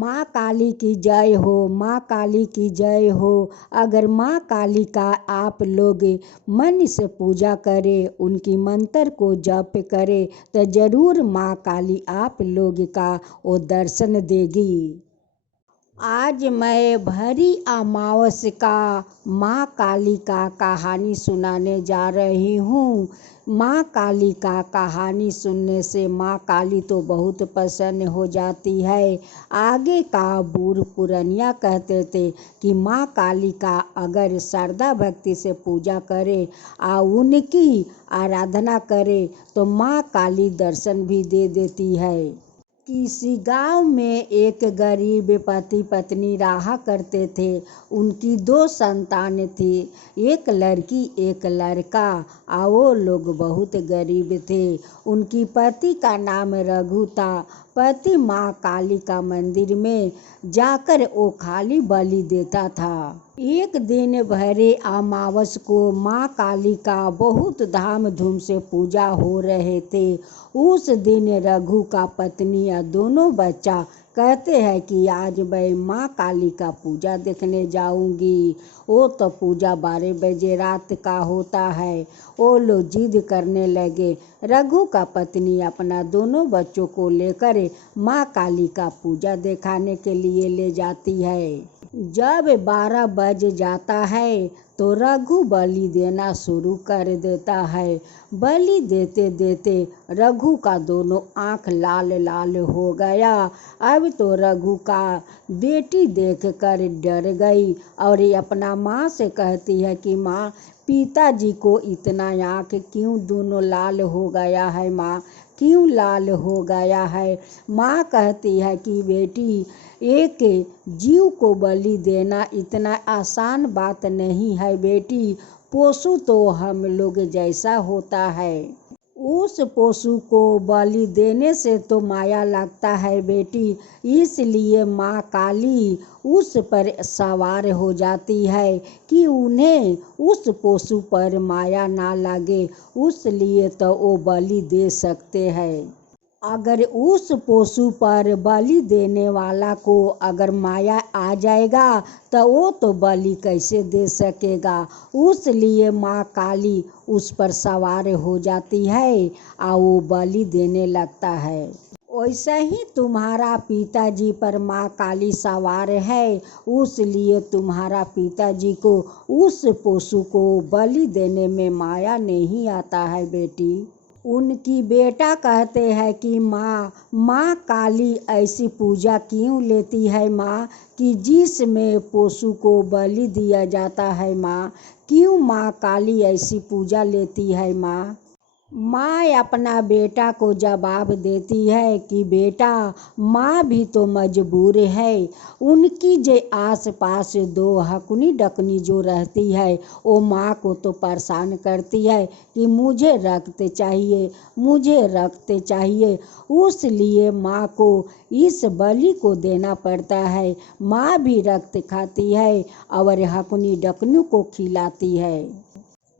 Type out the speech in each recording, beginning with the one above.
माँ काली की जय हो, माँ काली की जय हो। अगर माँ काली का आप लोग मन से पूजा करें, उनकी मंत्र को जप करें तो जरूर माँ काली आप लोग का वो दर्शन देगी। आज मैं भरी अमावस का माँ काली का कहानी सुनाने जा रही हूँ। माँ काली का कहानी सुनने से माँ काली तो बहुत प्रसन्न हो जाती है। आगे का बूढ़ पुरनिया कहते थे कि माँ काली का अगर श्रद्धा भक्ति से पूजा करे और उनकी आराधना करे तो माँ काली दर्शन भी दे देती है। किसी गांव में एक गरीब पति पत्नी रहा करते थे। उनकी 2 संतान थी, एक लड़की एक लड़का, और वो लोग बहुत गरीब थे। उनकी पति का नाम रघु था। पति माँ काली का मंदिर में जाकर वो खाली बलि देता था। एक दिन भरे अमावस को माँ काली का बहुत धामधूम से पूजा हो रहे थे। उस दिन रघु का पत्नी या दोनों बच्चा कहते हैं कि आज मैं माँ काली का पूजा देखने जाऊंगी। वो तो पूजा 12 बजे रात का होता है। वो लोग जिद करने लगे। रघु का पत्नी अपना दोनों बच्चों को लेकर माँ काली का पूजा दिखाने के लिए ले जाती है। जब 12 बज जाता है तो रघु बलि देना शुरू कर देता है। बलि देते देते रघु का दोनों आँख लाल लाल हो गया। अब तो रघु का बेटी देखकर डर गई और अपना माँ से कहती है कि माँ, पिताजी को इतना आँख क्यों दोनों लाल हो गया है, माँ क्यों लाल हो गया है। माँ कहती है कि बेटी, एक जीव को बलि देना इतना आसान बात नहीं है बेटी। पशु तो हम लोग जैसा होता है। उस पशु को बलि देने से तो माया लगता है बेटी। इसलिए माँ काली उस पर सवार हो जाती है कि उन्हें उस पशु पर माया ना लगे, उसलिए तो वो बलि दे सकते हैं। अगर उस पशु पर बलि देने वाला को अगर माया आ जाएगा तो वो तो बलि कैसे दे सकेगा। उसलिए माँ काली उस पर सवार हो जाती है और वो बलि देने लगता है। वैसा ही तुम्हारा पिताजी पर माँ काली सवार है, उसलिए तुम्हारा पिताजी को उस पशु को बलि देने में माया नहीं आता है बेटी। उनकी बेटा कहते हैं कि माँ काली ऐसी पूजा क्यों लेती है माँ, कि जिसमें पशु को बलि दिया जाता है माँ, क्यों माँ काली ऐसी पूजा लेती है माँ। माँ अपना बेटा को जवाब देती है कि बेटा, माँ भी तो मजबूर है। उनकी जे आस पास 2 हकुनी डकनी जो रहती है वो माँ को तो परेशान करती है कि मुझे रक्त चाहिए, मुझे रक्त चाहिए। उसलिए माँ को इस बलि को देना पड़ता है। माँ भी रक्त खाती है और हकुनी डकनों को खिलाती है।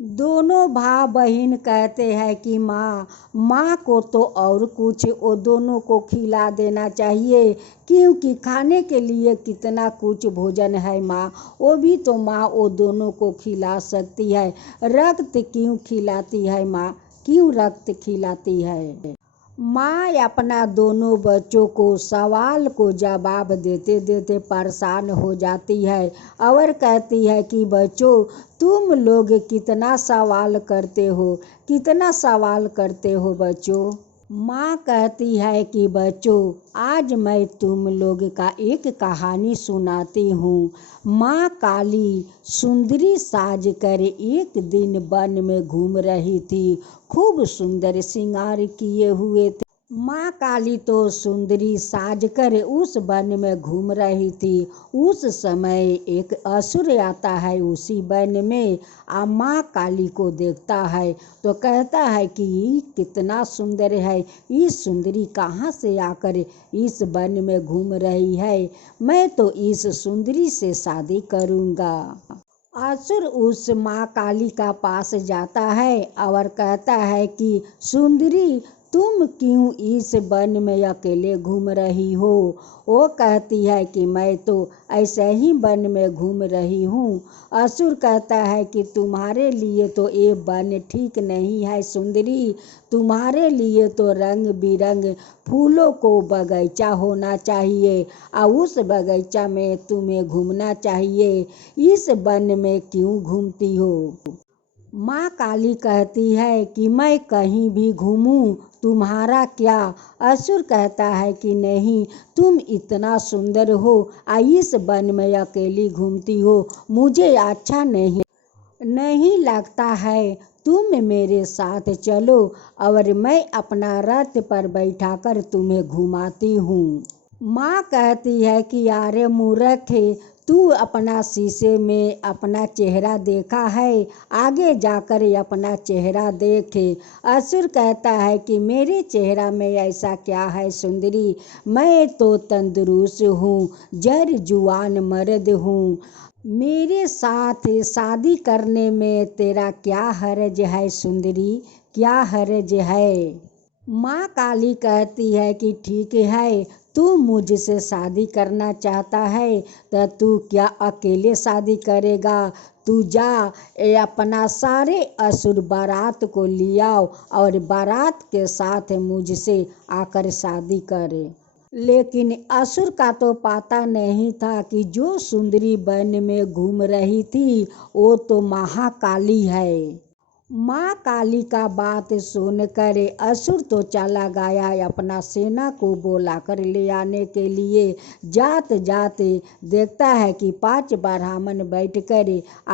दोनों भाई बहन कहते हैं कि माँ को तो और कुछ वो दोनों को खिला देना चाहिए, क्योंकि खाने के लिए कितना कुछ भोजन है माँ, वो भी तो माँ वो दोनों को खिला सकती है। रक्त क्यों खिलाती है माँ, क्यों रक्त खिलाती है। माँ अपना दोनों बच्चों को सवाल को जवाब देते देते परेशान हो जाती है और कहती है कि बच्चों, तुम लोग कितना सवाल करते हो, कितना सवाल करते हो बच्चों। माँ कहती है कि बच्चों, आज मैं तुम लोग का एक कहानी सुनाती हूँ। माँ काली सुंदरी साज कर एक दिन वन में घूम रही थी। खूब सुंदर श्रृंगार किए हुए थे। माँ काली तो सुंदरी साज कर उस वन में घूम रही थी। उस समय एक असुर आता है उसी वन में, आ माँ काली को देखता है तो कहता है कि कितना सुंदर है, इस सुंदरी कहाँ से आकर इस वन में घूम रही है, मैं तो इस सुंदरी से शादी करूँगा। असुर उस माँ काली का पास जाता है और कहता है कि सुंदरी, तुम क्यों इस वन में अकेले घूम रही हो? वो कहती है कि मैं तो ऐसे ही वन में घूम रही हूँ। असुर कहता है कि तुम्हारे लिए तो ये वन ठीक नहीं है सुंदरी, तुम्हारे लिए तो रंग बिरंग फूलों को बगीचा होना चाहिए और उस बगीचा में तुम्हें घूमना चाहिए। इस वन में क्यों घूमती हो? माँ काली कहती है कि मैं कहीं भी घूमूं, तुम्हारा क्या? असुर कहता है कि नहीं, तुम इतना सुंदर हो और इस वन में अकेली घूमती हो, मुझे अच्छा नहीं लगता है। तुम मेरे साथ चलो और मैं अपना रथ पर बैठाकर तुम्हें घुमाती हूँ। माँ कहती है कि अरे मूर्ख, तू अपना शीशे में अपना चेहरा देखा है? आगे जाकर अपना चेहरा देखे। असुर कहता है कि मेरे चेहरा में ऐसा क्या है सुंदरी, मैं तो तंदुरुस्त हूँ, जर जुआन मर्द हूँ, मेरे साथ शादी करने में तेरा क्या हर्ज है सुंदरी, क्या हर्ज है? माँ काली कहती है कि ठीक है, तू मुझसे शादी करना चाहता है तो तू क्या अकेले शादी करेगा? तू जा अपना सारे असुर बारात को लियाओ और बारात के साथ मुझसे आकर शादी करे। लेकिन असुर का तो पता नहीं था कि जो सुंदरी वन में घूम रही थी वो तो महाकाली है। माँ काली का बात सुनकर असुर तो चला गया अपना सेना को बुलाकर ले आने के लिए। जात जात देखता है कि 5 ब्राह्मण बैठकर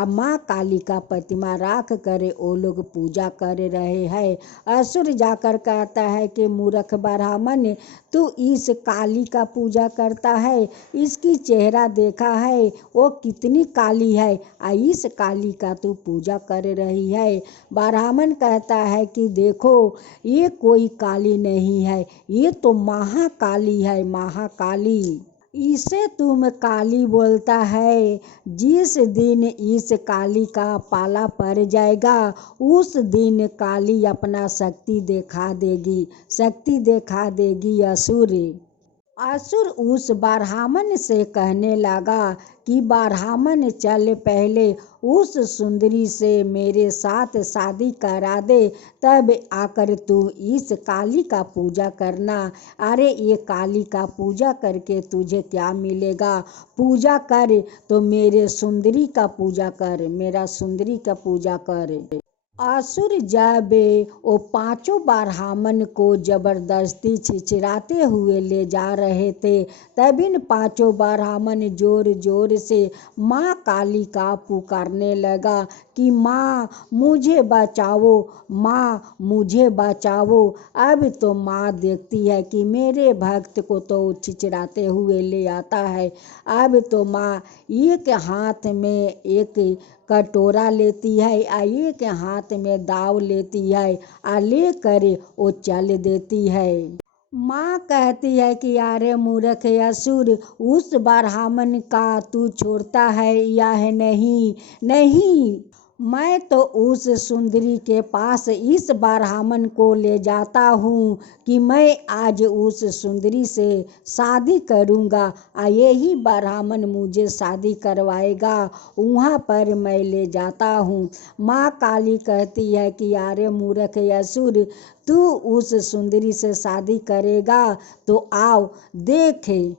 माँ काली का प्रतिमा रख कर वो लोग पूजा कर रहे हैं। असुर जाकर कहता है कि मूर्ख ब्राह्मण, तू इस काली का पूजा करता है, इसकी चेहरा देखा है वो कितनी काली है और इस काली का तू पूजा कर रही है? ब्राह्मण कहता है कि देखो, ये कोई काली नहीं है, ये तो महाकाली है, महाकाली। इसे तुम काली बोलता है? जिस दिन इस काली का पाला पड़ जाएगा उस दिन काली अपना शक्ति दिखा देगी, शक्ति दिखा देगी। असुर उस ब्राह्मण से कहने लगा कि ब्राह्मण चल, पहले उस सुंदरी से मेरे साथ शादी करा दे, तब आकर तू इस काली का पूजा करना। अरे ये काली का पूजा करके तुझे क्या मिलेगा? पूजा कर तो मेरे सुंदरी का पूजा कर, मेरा सुंदरी का पूजा कर। असुर जब वो 5 ब्राह्मण को जबरदस्ती छिछराते हुए ले जा रहे थे, तब इन 5 ब्राह्मण जोर जोर से माँ काली का पुकारने लगा कि माँ मुझे बचाओ, माँ मुझे बचाओ। अब तो माँ देखती है कि मेरे भक्त को तो छिछराते हुए ले आता है। अब तो माँ एक हाथ में एक कटोरा लेती है और एक हाथ में दाव लेती है और लेकर वो चल देती है। माँ कहती है कि अरे मूर्ख असुर, उस ब्राह्मण का तू छोड़ता है या है नहीं? नहीं, मैं तो उस सुंदरी के पास इस ब्राह्मण को ले जाता हूँ कि मैं आज उस सुंदरी से शादी करूँगा और यही ब्राह्मण मुझे शादी करवाएगा, वहाँ पर मैं ले जाता हूँ। माँ काली कहती है कि अरे मूर्ख असुर, तू उस सुंदरी से शादी करेगा तो आओ देखे,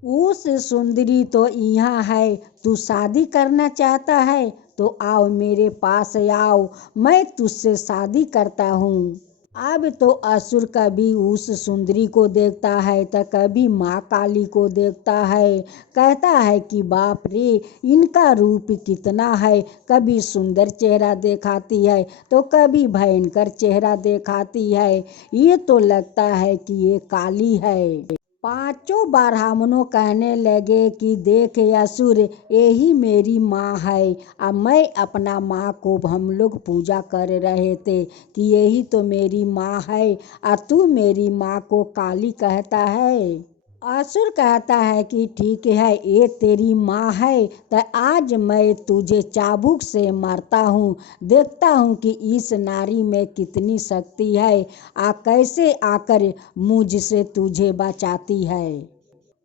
उस सुंदरी तो यहाँ है, तू शादी करना चाहता है तो आओ मेरे पास आओ, मैं तुझसे शादी करता हूँ। अब तो असुर कभी उस सुंदरी को देखता है तो कभी माँ काली को देखता है। कहता है कि बाप रे, इनका रूप कितना है, कभी सुंदर चेहरा दिखाती है तो कभी भयंकर चेहरा दिखाती है, ये तो लगता है कि ये काली है। 5 ब्राह्मणों कहने लगे कि देख असुर, यही मेरी माँ है और मैं अपना माँ को हम लोग पूजा कर रहे थे कि यही तो मेरी माँ है और तू मेरी माँ को काली कहता है। असुर कहता है कि ठीक है, ये तेरी माँ है, तो आज मैं तुझे चाबुक से मारता हूँ, देखता हूँ कि इस नारी में कितनी शक्ति है, कैसे आकर मुझसे तुझे बचाती है।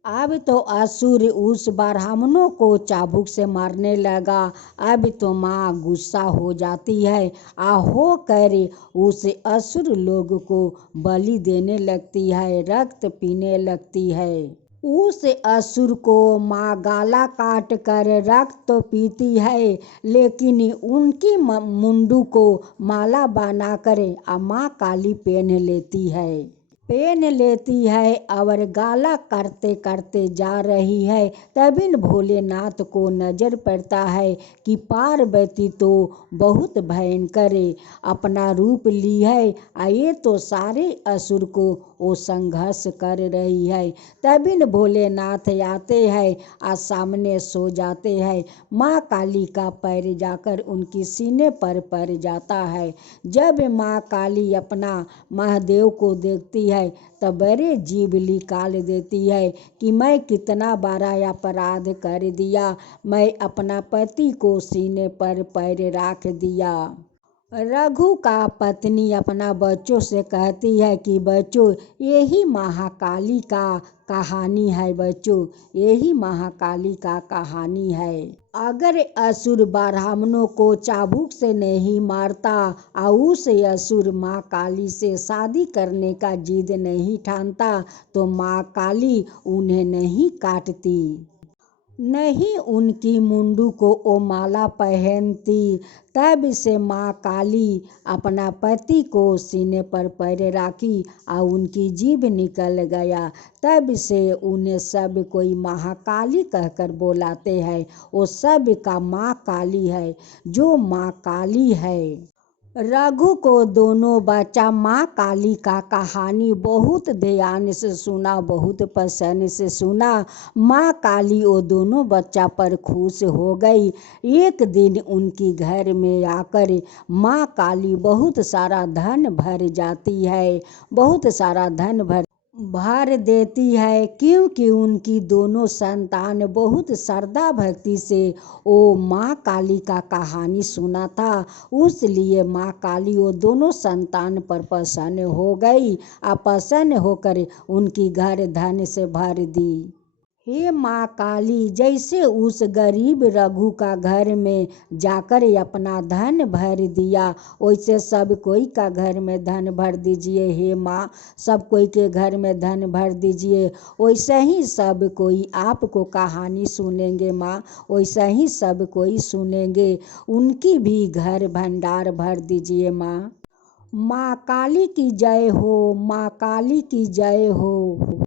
अब तो असुर उस ब्राह्मणों को चाबुक से मारने लगा। अब तो माँ गुस्सा हो जाती है, हो कर उस असुर लोग को बलि देने लगती है, रक्त पीने लगती है। उस असुर को माँ गाला काट कर रक्त तो पीती है, लेकिन उनकी मुंडू को माला बनाकर माँ काली पहन लेती है और गाला करते करते जा रही है। तभी भोलेनाथ को नजर पड़ता है कि पार्वती तो बहुत भयंकर अपना रूप ली है, ये तो सारे असुर को वो संघर्ष कर रही है। तभी भोलेनाथ आते हैं, सामने सो जाते हैं। माँ काली का पैर जाकर उनकी सीने पर पड़ जाता है। जब माँ काली अपना महादेव को देखती है तब बड़े जीभ निकाल देती है कि मैं कितना बड़ा अपराध कर दिया, मैं अपना पति को सीने पर पैर रख दिया। रघु का पत्नी अपना बच्चों से कहती है कि बच्चों, यही महाकाली का कहानी है, बच्चों यही महाकाली का कहानी है। अगर असुर ब्राह्मणों को चाबुक से नहीं मारता और उस असुर माँ काली से शादी करने का जिद नहीं ठानता तो माँ काली उन्हें नहीं काटती, नहीं उनकी मुंडू को ओ माला पहनती। तब से माँ काली अपना पति को सीने पर पैर राखी और उनकी जीभ निकल गया। तब से उन्हें सब कोई महाकाली कहकर बुलाते हैं। वो सब का माँ काली है, जो माँ काली है। रघु को दोनों बच्चा माँ काली का कहानी बहुत ध्यान से सुना, बहुत पसंद से सुना। माँ काली वो दोनों बच्चा पर खुश हो गई। एक दिन उनकी घर में आकर माँ काली बहुत सारा धन भर जाती है, बहुत सारा धन भर देती है, क्योंकि उनकी दोनों संतान बहुत श्रद्धा भक्ति से वो माँ काली का कहानी सुना था। उसलिए माँ काली वो दोनों संतान पर प्रसन्न हो गई, प्रसन्न होकर उनकी घर धन से भर दी। हे माँ काली, जैसे उस गरीब रघु का घर में जाकर अपना धन भर दिया, वैसे सब कोई का घर में धन भर दीजिए। हे माँ, सब कोई के घर में धन भर दीजिए। वैसे ही सब कोई आपको कहानी सुनेंगे माँ, वैसे ही सब कोई सुनेंगे। उनकी भी घर भंडार भर दीजिए माँ। माँ काली की जय हो, माँ काली की जय हो।